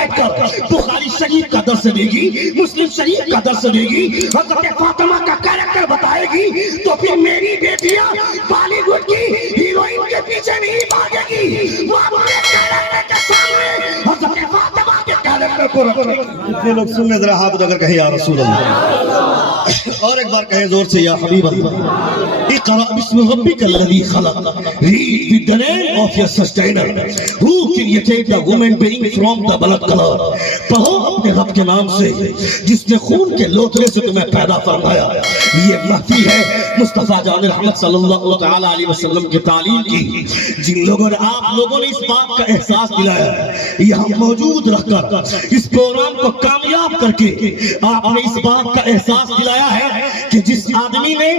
بیٹھ کر بخاری شریف کا درس دے گی، مسلم شریف کا درس دے گی، حضرت فاطمہ کا کیریکٹر بتائے گی، تو پھر میری بیٹیاں بالی ووڈ کی ہیروئن کے پیچھے نہیں بھاگے گی، وہ اپنے کیریکٹر کے سامنے حضرت فاطمہ کے کیریکٹر کو رکھے گی۔ اتنے لوگ سن لیں ذرا ہاتھ اگر کہیں یا رسول اللہ، اور ایک بار کہیں زور سے یا حبیب اللہ۔ اقرأ بسم ربک الذی خلق، read with the name of your sustainer who created the woman being from the blood color، پڑھو اپنے رب کے نام سے جس نے خون کے لوتھڑے سے تمہیں پیدا فرمایا۔ یہ محفل ہے مصطفیٰ جان رحمت صلی اللہ تعالی علیہ وسلم کی تعلیم کی، جن لوگوں نے آپ لوگوں نے اس بات کا احساس دلایا، یہاں موجود رہ کر اس پروگرام کو کامیاب کر کے آپ نے اس بات کا احساس دلایا ہے کہ جس آدمی نے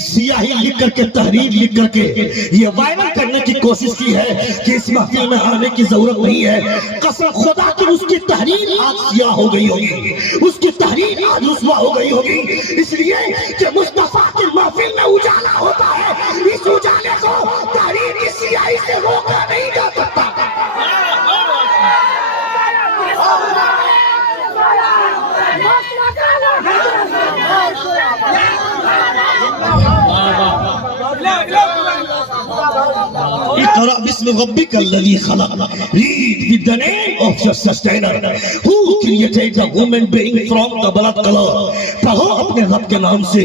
سیاہی لکھ کر کے تحریر لکھ کر کے یہ وائرل کرنے کی کوشش کی ہے کہ اس محفل میں آنے کی ضرورت نہیں ہے، قسم خدا کی اس کی تحریر آج سیاہ ہو گئی ہوگی، اس کی تحریر آج رسوا ہو گئی ہوگی، اس لیے کہ مصطفیٰ کی محفل میں اجالا ہوتا ہے، اس اجالے کو تحریر کی سیاہی سے روکا نہیں جا سکتا۔ اقرأ بسم ربک الذی خلق، read with the name of your sustainer who created the woman being from the blood color، پڑھو اپنے رب کے نام سے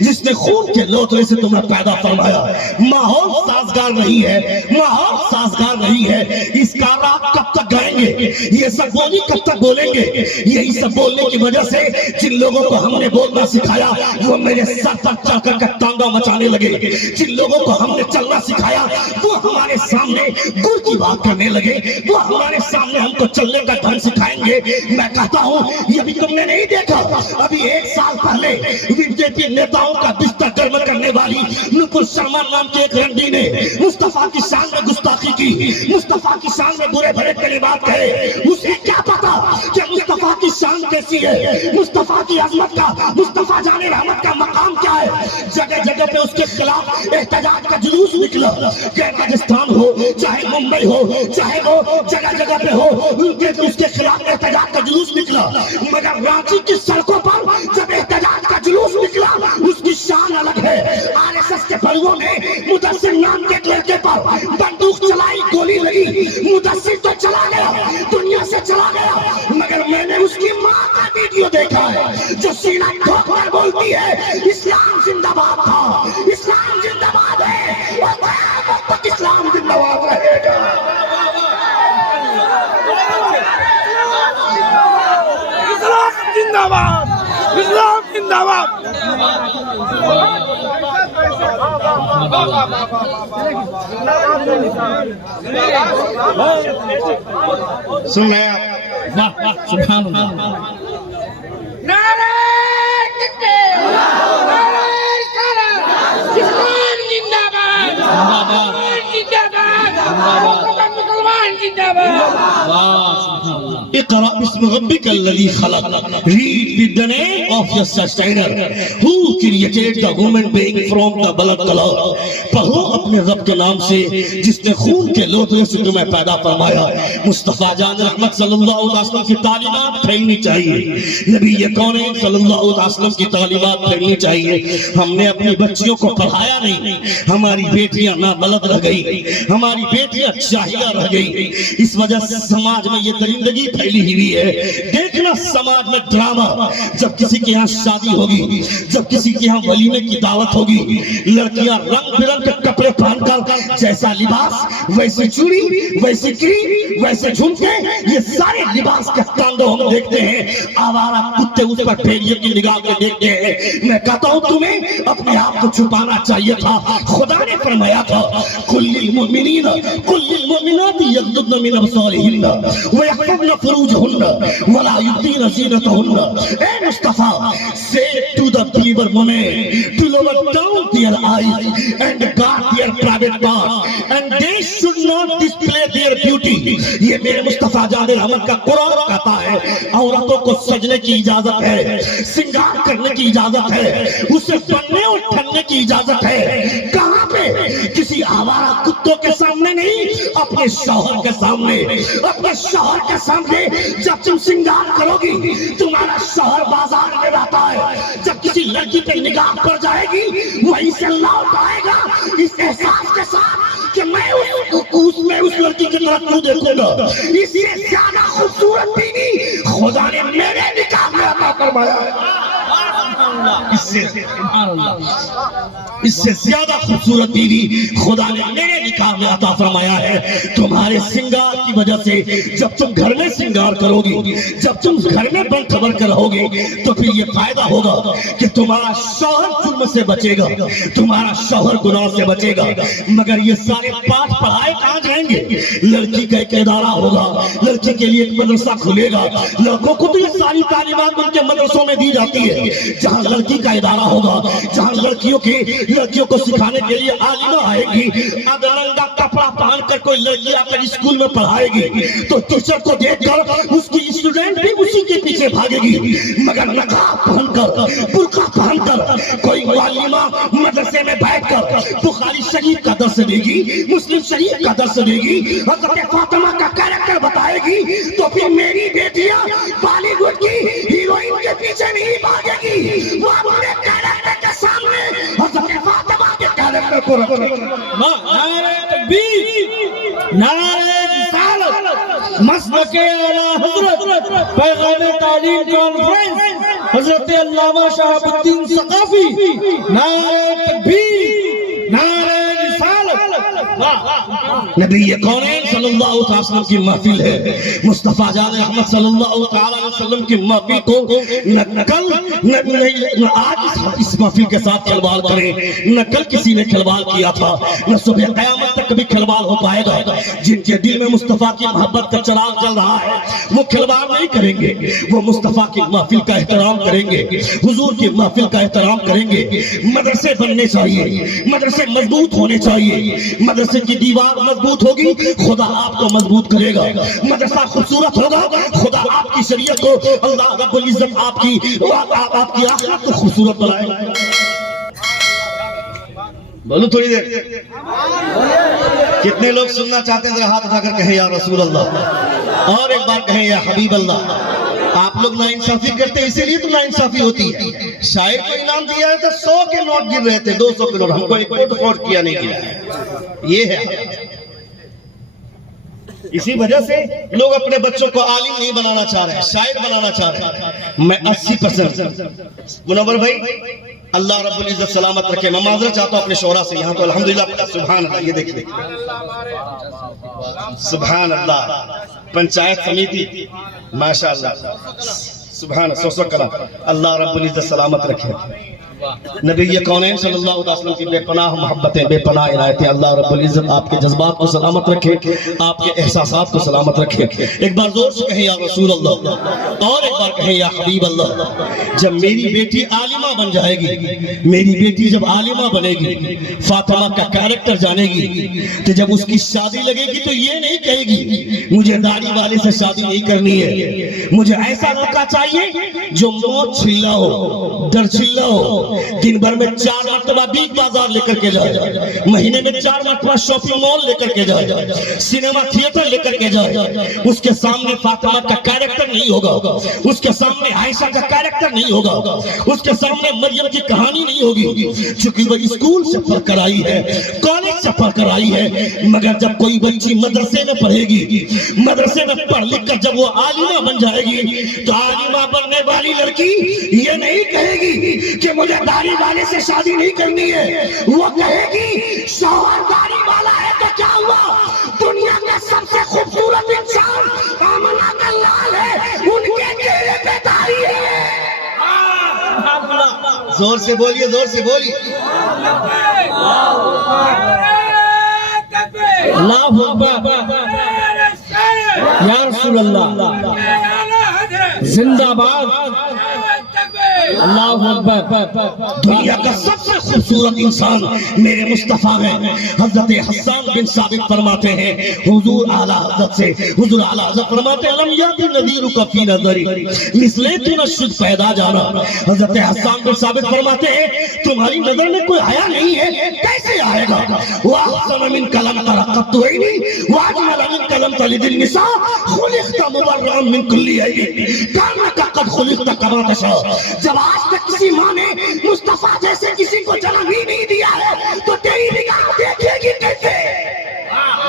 جس نے خون کے لوتھڑے سے تمہیں پیدا فرمایا۔ ماحول سازگار نہیں ہے، ماحول سازگار نہیں ہے، اس کا رات کب تک گائیں گے، یہ سب بولی کب تک بولیں گے؟ یہی سب بولنے کی وجہ سے جن لوگوں کو ہم نے بولنا سکھایا وہ میرے سر پر چڑھ کر کے ٹانگا مچانے لگے، جن لوگوں کو ہم نے چلنا سکھایا وہ ہمارے سامنے گر کی بات کرنے لگے، وہ ہمارے سامنے ہم کو چلنے کا ڈھنگ سکھائیں گے۔ میں کہتا ہوں یہ ابھی تم نے نہیں دیکھا، ابھی 1 سال پہلے بی جے پی نیتاؤں کا بستر گرم کرنے والی نپل شرما نام کے ایک رنڈی نے مصطفیٰ کی شان میں گستاخی کی، مصطفیٰ کی شان میں برے بھلے کلمات کہے، اسے کیا پتا کہ مصطفیٰ کی شان کیسی ہے، مصطفیٰ کی عظمت کا، مصطفیٰ جان رحمت کا مقام کیا ہے۔ جگہ جگہ پہ اس کے خلاف احتجاج کا جلوس نکلا، چاہے راجستھان ہو چاہے ممبئی ہو چاہے وہ جگہ جگہ پہ ہو، اس کے خلاف احتجاج کا جلوس نکلا، مگر رانچی کی سڑکوں پر جب احتجاج کا جلوس نکلا اس کی شان الگ ہے۔ آر ایس ایس کے بلووں نے مدثر نام کے ایک لڑکے پر بندوق چلائی، گولی لگی، مدثر تو چلا گیا، دنیا سے چلا گیا، مگر میں نے اس کی ماں کا ویڈیو دیکھا ہے جو سینہ ٹھوک کر بولتی ہے اسلام زندہ باد تھا، اسلام زندہ باد ہے اور قیامت تک اسلام زندہ باد رہے گا۔ اسلام زندہ باد، اسلام زندہ باد۔ سن رہے ہیں آپ؟ واہ واہ سبحان اللہ۔ نعرہ تکبیر، نعرہ رسالت، اسلام زندہ باد، مسلمان زندہ باد، مسلمان زندہ باد۔ اقرأ بسم ربک الذی خلق، read with the name of your sustainer who created the woman being from the blood color، پڑھو اپنے رب کے نام سے جس نے خون کے لوتھڑے سے تمہیں پیدا فرمایا۔ مصطفیٰ جان رحمت صلی اللہ علیہ وسلم کی تعلیمات پھیلنی چاہیے، نبی کونین صلی اللہ علیہ وسلم کی تعلیمات پھیلنی چاہیے۔ ہم نے اپنی بچیوں کو پڑھایا نہیں، ہماری بیٹیاں نابلد رہ گئی، ہماری بیٹیاں جاہلہ رہ گئی، اس وجہ سے سماج میں یہ درندگی پھیلی ہوئی ہے۔ دیکھنا سماج میں ڈرامہ، جب کسی کے یہاں شادی ہوگی، جب کسی کے یہاں ولیمے کی دعوت ہوگی، لڑکیاں رنگ برنگ کے کپڑے پہن کر جیسا لباس ویسی چوڑی ویسی کریم ویسے جھمکے، یہ سارے لباس کے تانڈو ہم دیکھتے ہیں، آوارہ کتے اس پر پھیریے کی نگاہ کے دیکھتے ہیں۔ میں کہتا ہوں تمہیں اپنے آپ کو چھپانا چاہیے تھا، خدا نے فرمایا تھا کل للمؤمنین کل للمؤمنات یغضضن من ابصارہن ویحفظن فروجہن ولا یبدین زینتہن۔ اے مصطفیٰ، say to the believer women, to lower down their eyes and guard their private parts and they should not display their beauty. یہ میرے مصطفیٰ جان رحمت کا قرآن کہتا ہے عورتوں کو سجنے کی اجازت ہے، سنگار کرنے کی اجازت ہے، اسے بننے اور ٹھننے کی اجازت ہے. کہاں پہ؟ کسی آوارہ کتوں کے سامنے نہیں، اپنے شوہر کے سامنے. اپنے شوہر کے سامنے جب تم سنگار کرو گی، تمہارا شوہر بازار میں رہتا ہے، جب کسی لڑکی پہ نگاہ پڑ جائے گی وہیں سے لوٹ آئے گا اس احساس کے ساتھ کہ میں اس لڑکی کی طرف کیوں دیکھوں گا. اس سے زیادہ خوبصورت بیوی خدا نے میرے نکاح میں عطا فرمایا ہے. اس سے زیادہ خوبصورت بیوی خدا نے میرے نکاح میں عطا فرمایا ہے. تمہارے سنگار کی وجہ سے جب تم گھر میں سنگار کرو گی، جب تم گھر میں بن خبر کر رہو گے تو پھر یہ فائدہ ہوگا کہ تمہارا شوہر جرم سے بچے گا، تمہارا شوہر گناہ سے بچے گا. مگر یہ سارے پاٹ پڑھائے کہاں جائیں گے؟ لڑکی کا ایک ادارہ ہوگا، لڑکی کے لیے ایک مدرسہ کھلے گا. لڑکوں کو تو یہ ساری تعلیمات ان کے مدرسوں میں دی جاتی ہے. جہاں لڑکی کا ادارہ ہوگا، جہاں لڑکیوں کو سکھانے کے لیے عالمہ آئے گی، اگر ننگا کپڑا پہن کر کوئی لڑکی آ کر اسکول میں پڑھائے گی تو ٹیچر کو دیکھ کر اس کی اسٹوڈنٹ بھی اسی کے پیچھے بھاگے گی. مگر نقاب پہن کر، برقع پہن کر کوئی معلمہ مدرسے میں بیٹھ کر بخاری شریف کا درس دے گی، مسلم شریف کا درس دے گی، حضرت فاطمہ کا کیریکٹر بتائے گی، تو پھر میری بیٹیاں بالی ووڈ کی ہیروئن کے پیچھے نہیں بھاگے گی. وہ اپنے کیریکٹر کے سامنے حضرت فاطمہ کے کیریکٹر کو رکھے گی. نعرہ تکبیر، نعرہ رسالت، مسلک اعلیٰ حضرت پیغام تعلیم کانفرنس حضرت علامہ شہاب الدین ثقافی. نعرہ تکبیر، نعرہ رسالت. نبی کونین صلی اللہ علیہ وسلم کی محفل ہے. مصطفیٰ جان احمد صلی اللہ علیہ وسلم کی محفل کو نہ آج اس محفل کے ساتھ کھلواڑ کریں، نہ کل کسی نے کھلواڑ کیا تھا، نہ صبح قیامت تک کبھی کھلواڑ ہو پائے گا. جن کے دل میں مصطفیٰ کی محبت کا چراغ جل رہا ہے وہ کھلواڑ نہیں کریں گے، وہ مصطفیٰ کی محفل کا احترام کریں گے، حضور کی محفل کا احترام کریں گے. مدرسے بننے چاہیے، مدرسے مضبوط ہونے چاہیے. مدرسے کی دیوار مضبوط ہوگی، خدا آپ کو مضبوط کرے گا. مدرسہ خوبصورت ہوگا، خدا آپ کی شریعت کو، اللہ رب العزت آپ کی آخرت کو خوبصورت بنائے گا. بولو تھوڑی دیر. کتنے لوگ سننا چاہتے ہیں؟ ذرا ہاتھ اٹھا کر کہیں یا رسول اللہ، اور ایک بار کہیں یا حبیب اللہ. آپ لوگ ناانصافی کرتے ہیں، اسی لیے تو ناانصافی ہوتی ہے. شاعر کو انعام دیا ہے تو 100 کے نوٹ گر رہے تھے، 200 کے نوٹ. ہم کو ایک ووٹ کیا نہیں گیا. یہ ہے، اسی وجہ سے لوگ اپنے بچوں کو عالم نہیں بنانا چاہ رہے ہیں، شاعر بنانا چاہ رہے ہیں. میں 80% منور بھائی اللہ رب العزت سلامت رکھے. میں معذرت چاہتا ہوں اپنے شعراء سے. یہاں تو الحمدللہ سبحان اللہ، یہ دیکھیں سبحان اللہ، پنچایت سمیتی ماشاءاللہ سبحان اللہ. اللہ رب العزت سلامت رکھے. نبی کونین صلی اللہ علیہ وسلم کی بے پناہ محبتیں، بے پناہ عنایتیں. اللہ رب العزت آپ کے جذبات کو سلامت رکھے، آپ کے احساسات کو سلامت رکھے. ایک بار زور سے کہیں یا رسول اللہ، اور ایک بار کہیں یا حبیب اللہ. جب میری بیٹی عالمہ بن جائے گی، میری بیٹی جب عالمہ بنے گی، فاطمہ کا کیریکٹر جانے گی، تو جب اس کی شادی لگے گی تو یہ نہیں کہے گی مجھے داڑھی والے سے شادی نہیں کرنی ہے، مجھے ایسا لڑکا چاہیے جو موت چھلا ہو، ڈر چھلا ہو، دن بھر میں 4 مرتبہ بیگ بازار لے کر کے جائے، مہینے میں 4 مرتبہ شاپنگ مال لے کر کے جائے، سینما تھیٹر لے کر کے جائے. اس کے سامنے فاطمہ کا کیریکٹر نہیں ہوگا، اس کے سامنے عائشہ کا کیریکٹر نہیں ہوگا، اس کے سامنے مریم کی کہانی نہیں ہوگی، چونکہ وہ اسکول سے پڑھ کر آئی ہے، کالج سے پڑھ کر آئی ہے. مگر جب کوئی بچی مدرسے میں پڑھے گی، مدرسے میں پڑھ لکھ کر جب وہ عالمہ بن جائے گی تو عالمہ بننے والی لڑکی یہ نہیں کہے گی کہ مجھے داڑھی والے سے شادی نہیں کرنی ہے، وہ کہے گی شوہر داڑھی والا ہے تو کیا ہوا، دنیا کا سب سے خوبصورت انسان آمنہ کا لال ہے، ان کے چہرے پہ داڑھی ہے. زور سے بولیے، زور سے بولیے. اللہ اکبر، یا رسول اللہ، زندہ باد. اللہ اکبر. دنیا کا سب سے خوبصورت انسان میرے مصطفیٰ ہیں. حضرت حسان بن ثابت فرماتے ہیں حضور اعلیٰ حضرت سے، حضور اعلیٰ حضرت فرماتے ہیں لم یاتی نذیرک فی نظری مثلے تو نشد پیدا جانا. حضرت حسان بن ثابت فرماتے ہیں تمہاری نظر میں کوئی آیا نہیں ہے، کیسے آئے گا؟ وَأَحْسَنَ مِنْكَ لَمْ تَرَ قَطُّ عَيْنِي وَأَجْمَلَ مِنْكَ لَمْ تَلِدِ النِّسَاءُ خُلِقْتَ مُبَرَّأً مِنْ كُلِّ عَيْبٍ كَأَنَّكَ قَدْ خُلِقْتَ كَمَا تَشَاءُ. جب آج تک کسی ماں نے مصطفیٰ جیسے کسی کو جنم ہی نہیں دیا ہے تو تیری نگاہ دیکھے گی کیسے؟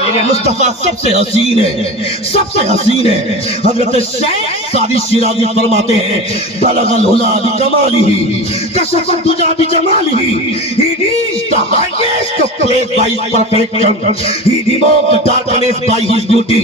میرے مصطفیٰ سب سے حسین ہے، سب سے حسین ہے. حضرت شیخ سعدی شیرازی فرماتے ہیں بلغ العلا بکمالہ کشف الدجا بجمالہ. He reached the highest place by his perfection. He removed the darkness by his beauty.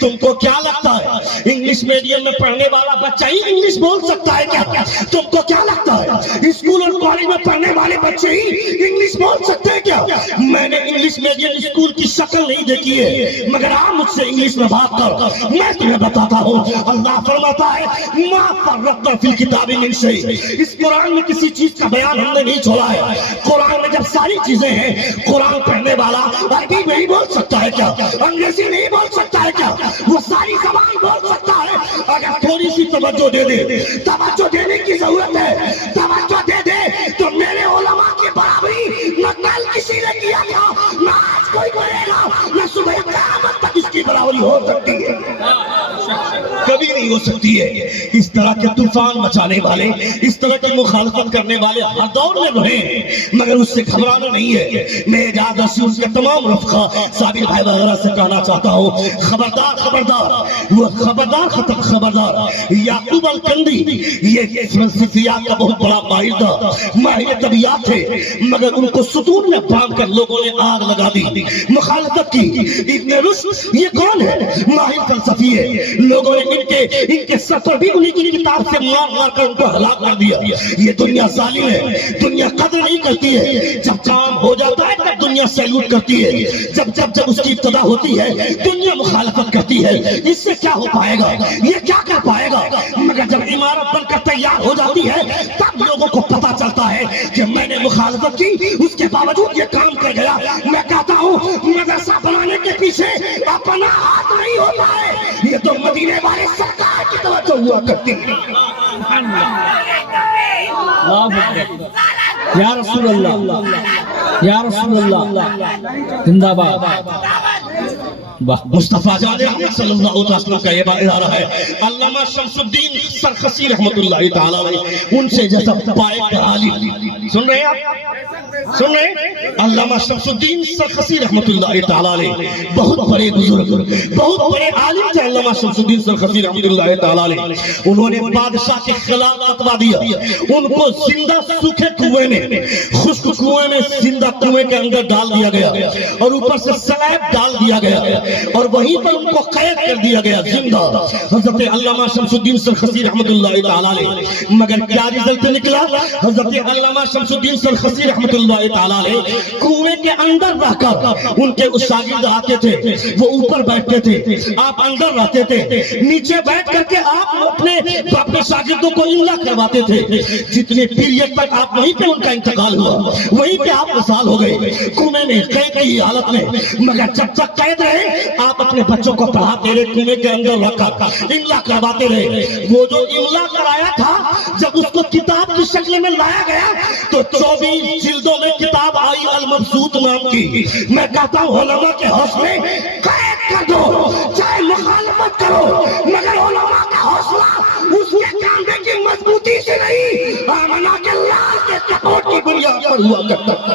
تم کو کیا لگتا ہے انگلش میڈیم میں پڑھنے والا بچہ ہی انگلش بول سکتا ہے کیا؟ تم کو کیا لگتا ہے اسکول اور کالج میں پڑھنے والے بچے ہی انگلش بول سکتے ہیں کیا؟ میں نے انگلش میڈیم اسکول کی شکل نہیں دیکھی ہے، مگر آپ مجھ سے انگلش میں بات کر، میں تمہیں بتاتا ہوں. اللہ فرماتا ہے ما فرطنا فی الکتاب من شیء. اس قرآن میں کسی چیز کا بیان ہم نے نہیں چھوڑا ہے. قرآن میں جب ساری چیزیں ہیں، قرآن پڑھنے والا عربی نہیں بول سکتا ہے کیا؟ انگریزی نہیں بول سکتا ہے کیا؟ وہ ساری زبان بول سکتا ہے. اگر تھوڑی سی توجہ دے دے، توجہ دینے کی ضرورت ہے، توجہ دے دے تو میرے علماء کی برابری نہ کل کسی نے کیا تھا، نہ آج کوئی کرے گا، نہ صبح قیامت تک اس کی برابری ہو سکتی ہے، کبھی نہیں ہو سکتی ہے. اس طرح کے طوفان مچانے والے، اس طرح کی مخالفت کرنے والے ہر دور میں رہے ہیں، مگر اس سے گھبرانا نہیں ہے. میں اجازت سے اس کے تمام رفقا صابر بھائی وغیرہ سے کہنا چاہتا ہوں خبردار خبردار، وہ خبردار خبردار. یعقوب الکندی یہ فلسفیات کا بہت بڑا ماہر تھا، ماہر طبیعت تھے، مگر ان کو ستون میں باندھ کر لوگوں نے آگ لگا دی، مخالفت کی. ابن رشد یہ کون ہے؟ ماہر فلسفی ہے. لوگوں نے ان کے سر پر بھی انہی کی کتاب سے مار کر ان کو ہلاک کر دیا. یہ دنیا ظالم ہے، دنیا قدر نہیں کرتی ہے. جب کام ہو جاتا ہے تب دنیا سیلوٹ کرتی ہے، جب اس کی ابتدا ہوتی ہے دنیا مخالفت کرتی ہے. اس سے کیا ہو پائے گا؟ یہ کیا کر پائے گا؟ مگر جب عمارت بن کر تیار ہو جاتی ہے تب لوگوں کو پتا چلتا ہے کہ میں نے مخالفت کی، اس کے باوجود یہ کام کر گیا. میں کہتا ہوں مدرسہ بنانے کے پیچھے اپنا ہاتھ نہیں ہوتا ہے، یہ تو مدینے والے سرکار کی توجہ ہوا کرتی ہے. یا رسول اللہ، یا رسول اللہ، زندہ باد. مصطفیٰ جان احمد صلی اللہ علیہ وسلم کا یہ ادارہ ہے. علامہ شمس الدین سرخسی رحمت اللہ تعالیٰ علیہ ان سے جیسا پائے کا عالم، سن رہے ہیں آپ؟ سن رہے ہیں؟ علامہ شمس الدین سرخسی رحمت اللہ تعالیٰ علیہ بہت بڑے بزرگ، بہت بڑے عالم تھے. علامہ شمس الدین سرخسی رحمت اللہ تعالیٰ علیہ انہوں نے بادشاہ کے خلاف فتویٰ دیا، ان کو زندہ سوکھے کنویں میں، خشک کنویں میں زندہ کنویں کے اندر ڈال دیا گیا اور اوپر سے سلیب ڈال دیا گیا اور وہیں پر ان کو قید کر دیا گیا زندہ. حضرت علامہ شمس الدین سرخسی رحمت اللہ تعالیٰ علیہ مگر کیا رزلٹ نکلا؟ حضرت علامہ شمس الدین سرخسی رحمت اللہ تعالیٰ علیہ کنویں کے اندر رہ کر ان کے شاگرد آتے تھے، وہ اوپر بیٹھتے تھے، آپ اندر رہتے تھے، نیچے بیٹھ کر کے آپ اپنے شاگردوں کو املا کرواتے تھے. جتنے پیریڈ تک آپ وہیں پہ ان کا انتقال ہوا، وہیں پہ آپ وصال ہو گئے کنویں میں قید کی حالت میں. مگر جب تک قید رہے آپ اپنے بچوں کو پڑھاتے رہے، کنویں کے اندر رکھ کر املا کرواتے رہے. وہ جو املا کرایا تھا جب اس کو کتاب کی شکل میں لایا گیا تو 24 جلدوں میں کتاب آئی المبسوط نام کی. میں کہتا ہوں علماء کے حوصلے قید کر دو، چاہے مخالفت کرو، مگر علماء کا حوصلہ اس کے کاندھے کی مضبوطی سے نہیں، آمنہ کے لال کے سپورٹ کی بنیاد پر ہوا کرتا تھا.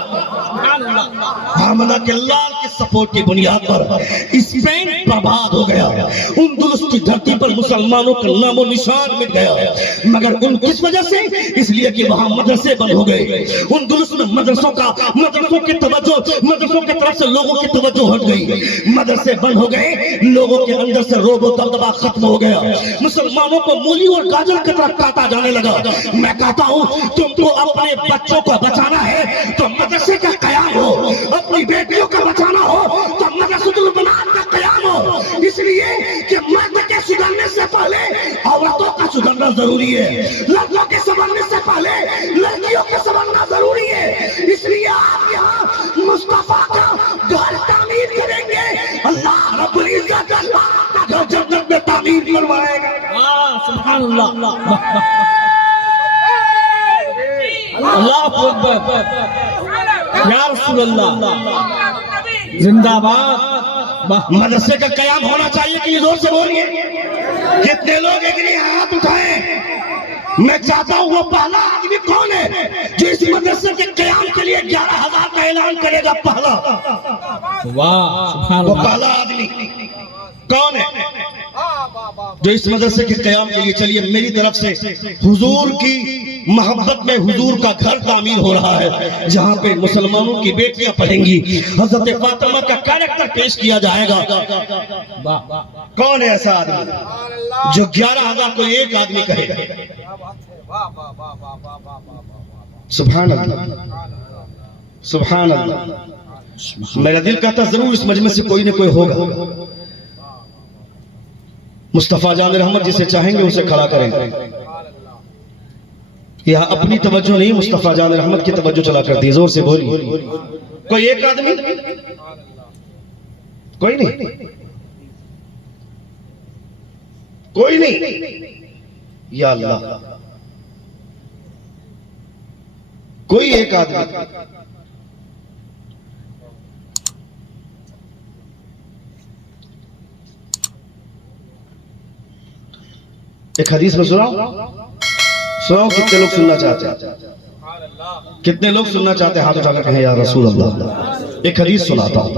آمنہ کے لال کے سپورٹ کی بنیاد پر اسپین برباد ہو گیا، اندلس کی دھرتی پر مسلمانوں کا نام و نشان مٹ گیا. مگر ان کس وجہ سے؟ اس لیے کہ وہاں مدرسے بند ہو گئے. اندلس میں مدرسوں کی توجہ، مدرسوں کی طرف سے لوگوں کی توجہ ہٹ گئی، مدرسے بند ہو گئے، لوگوں کے اندر سے روب و دبدبا ختم ہو گیا، مسلمانوں کو مولی اور گاجر کی طرف کاٹا جانے لگا. میں کہتا ہوں تم کو اپنے بچوں کو بچانا ہے تو مدرسے کا قیام ہو، اپنی بیٹیوں کا بچانا ہو تو مدرسۃ البنات کا قیام ہو. اس لیے کہ مرد کے سدھرنے سے پہلے عورتوں کا سدھرنا ضروری ہے. لڑکوں کے سنبھلنے سے پہلے لڑکیوں کے سنبھلنا ضروری ہے. اس لیے آپ یہاں مصطفیٰ کا گھر تعمیر کریں گے. اللہ رب العزت آپ کا گھر جنت میں تعمیر کروائے گا. سبحان اللہ. اللہ اکبر. یا رسول اللہ زندہ باد. مدرسے کا قیام ہونا چاہیے کہ یہ زور سے بولیے. کتنے لوگ ایک نہیں ہاتھ اٹھائیں. میں چاہتا ہوں وہ پہلا آدمی کون ہے جو اس مدرسے کے قیام کے لیے 11,000 کا اعلان کرے گا. پہلا واہ سبحان وہ اللہ. پہلا آدمی کون ہے جو اس مدرسے کے قیام کے لیے. چلیے میری طرف سے حضور کی محبت میں حضور کا گھر تعمیر ہو رہا ہے جہاں پہ مسلمانوں کی بیٹیاں پڑھیں گی. حضرت فاطمہ کا کریکٹر پیش کیا جائے گا. کون ہے ایسا آدمی جو 11,000 کو ایک آدمی کہے گا. سبحان اللہ سبحان اللہ. میرا دل کہتا ضرور اس مجمع سے کوئی نہ کوئی ہوگا. مصطفیٰ جان رحمت جسے چاہیں گے اسے کھڑا کریں گے. یہاں اپنی توجہ نہیں مصطفیٰ جان رحمت کی توجہ چلا کر دی. زور سے بولی. کوئی ایک آدمی کوئی نہیں کوئی نہیں. یا اللہ کوئی ایک آدمی. ایک حدیث میں سناؤ کتنے لوگ سننا چاہتے ہیں. کتنے لوگ سننا چاہتے ہیں ہاتھ اٹھا کر کہیں یا رسول اللہ. ایک حدیث سناتا ہوں.